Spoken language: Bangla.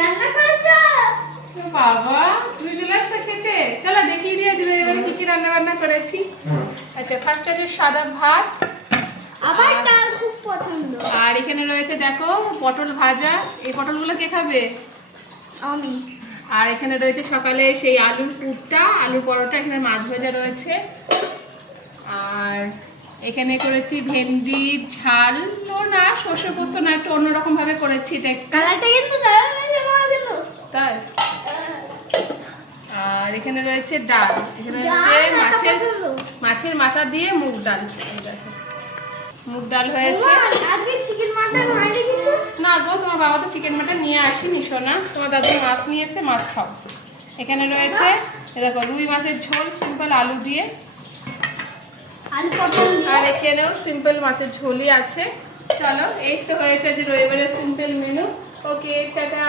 রান্না করেছো? বাবা তুমি চলে আসছো খেতে, চলো দেখিয়ে দিয়ে দিল এবার কি কি রান্না বান্না করেছি। আচ্ছা ফার্স্ট আছে সাদা ভাত, আমার ডাল খুব পছন্দ। আর এখানে রয়েছে দেখো পটল ভাজা। এই পটলগুলো কে খাবে? আমি। আর এখানে রয়েছে সকালে সেই আলুর পুরটা, আলুর পরোটা, এখানে মাছ ভাজা রয়েছে। আর এখানে করেছি ভেন্ডির ঝাল, না সর্ষে পোস্ত না, একটু অন্যরকম ভাবে করেছি এটা একটু। কালারটা কিন্তু দারুণ হয়েছে মা কিন্তু। তাই। আর এখানে রয়েছে ডাল, এখানে রয়েছে মাছের মাথা দিয়ে মুগ ডাল। মুগ ডাল হয়েছে। আজকে চিকেন মাটন হয়নি কিছু? না গো, তোমার বাবা তো চিকেন মাটন নিয়ে আসেনি সোনা, তোমার দাদু মাছ নিয়ে এসে মাছ খাও। এখানে রয়েছে দেখো রুই মাছের ঝোল সিম্পল আলু দিয়ে, আর এখানেও সিম্পল মাছের ঝোলই আছে। চলো এই তো হয়েছে যে রবিবারের সিম্পল মেনু। ওকে টাটা।